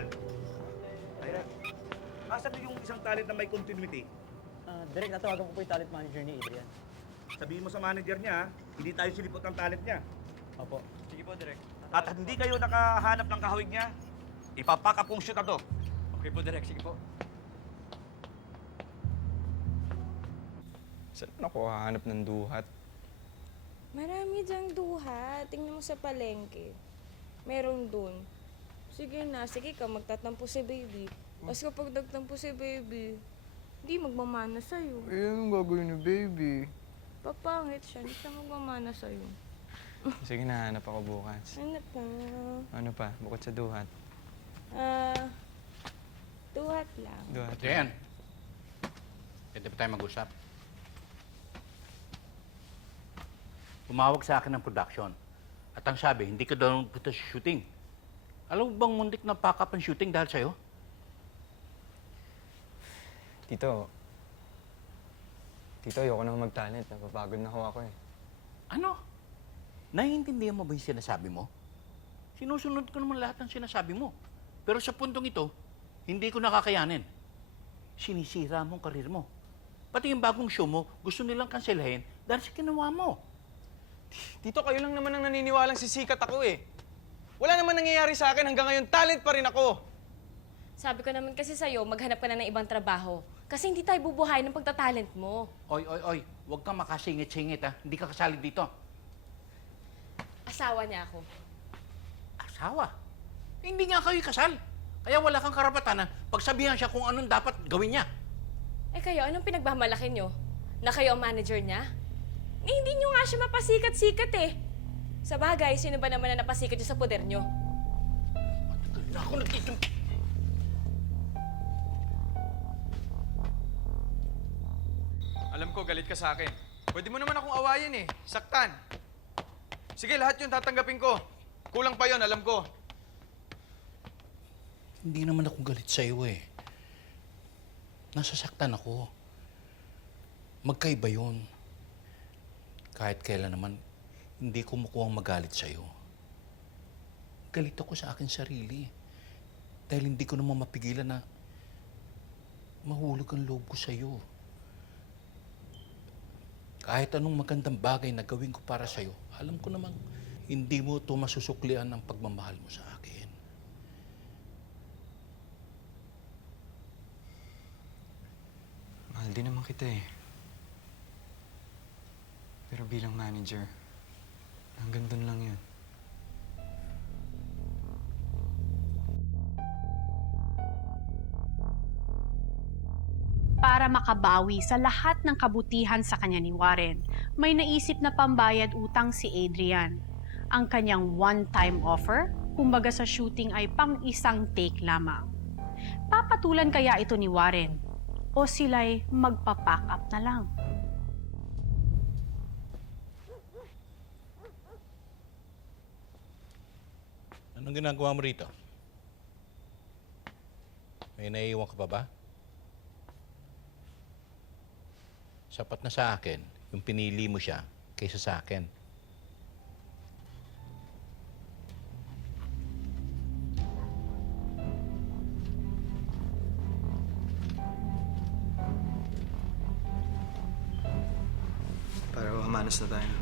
yan. Ayan. Asan yung isang talent na may continuity? Direk, natawagan ko po yung talent manager ni Adrian. Sabihin mo sa manager niya, hindi tayo silipot ng talent niya. Opo. Sige po, Direk. At hindi kayo nakahanap ng kahawig niya, ipapakapong shoot na to. Okay po, Direk. Sige po. Saan ako hahanap ng duhat? Marami dyang duha. Tingnan mo sa palengke. Meron dun. Sige na, sige ka, magtatampo si baby. Tapos kapag nagtampo si baby, hindi magmamana sa'yo. Eh, anong gagawin ni baby? Papangit siya, hindi siya magmamana sa'yo. Sige na, hanap ako bukas. Ano pa? Ano pa? Bukod sa duhat. Duhat lang. Duhat. Jen, pwede ba tayo mag-usap? Tumawag sa akin ng production. At ang sabi, hindi ka daw punta sa shooting. Alam mo bang muntik na pack up ang shooting dahil sa'yo? Tito, ayoko nang mag-talent. Napapagod na ako eh. Ano? Naiintindihan mo ba yung sinasabi mo? Sinusunod ko naman lahat ng sinasabi mo. Pero sa puntong ito, hindi ko nakakayanin. Sinisira mo ang karir mo. Pati yung bagong show mo, gusto nilang kanselahin dahil sa ginawa mo. Tito, kayo lang naman ang naniniwalang sisikat ako eh. Wala naman nangyayari sa akin hanggang ngayon. Talent pa rin ako. Sabi ko naman kasi sa'yo, maghanap ka na ng ibang trabaho. Kasi hindi tayo bubuhay ng pagtatalent mo. Oy, huwag kang makasingit-singit ha. Hindi ka kasali dito. Asawa niya ako. Asawa? Hindi nga kayo kasal. Kaya wala kang karapatan na pagsabihan siya kung anong dapat gawin niya. Eh kayo, anong pinagmamalaki nyo? Na kayo ang manager niya? Eh, hindi nyo nga siya mapasikat-sikat eh. Sa bagay, sino ba naman na napasikat nyo sa poder nyo? Matagal na ako nagtitim... Alam ko, galit ka sa akin. Pwede mo naman akong awayin eh. Saktan. Sige, lahat yun tatanggapin ko. Kulang pa yon, alam ko. Hindi naman ako galit sa'yo eh. Nasasaktan ako. Magkaiba yun. Kahit kailan naman, hindi ko mukuhang magalit sa'yo. Galit ako sa akin sarili. Dahil hindi ko naman mapigilan na mahulog ang loob ko sa'yo. Kahit anong magandang bagay na gawin ko para sa'yo, alam ko namang hindi mo ito masusuklian ng pagmamahal mo sa akin. Mahal din naman kita eh. Pero bilang manager, hanggang dun lang yun. Para makabawi sa lahat ng kabutihan sa kanya ni Warren, may naisip na pambayad utang si Adrian. Ang kanyang one-time offer, kumbaga sa shooting ay pang isang take lamang. Papatulan kaya ito ni Warren o sila'y magpa-pack up na lang? Anong ginagawa mo rito? May naiiwan ka pa ba? Sapat na sa akin yung pinili mo siya kaysa sa akin. Para mamanas na tayo.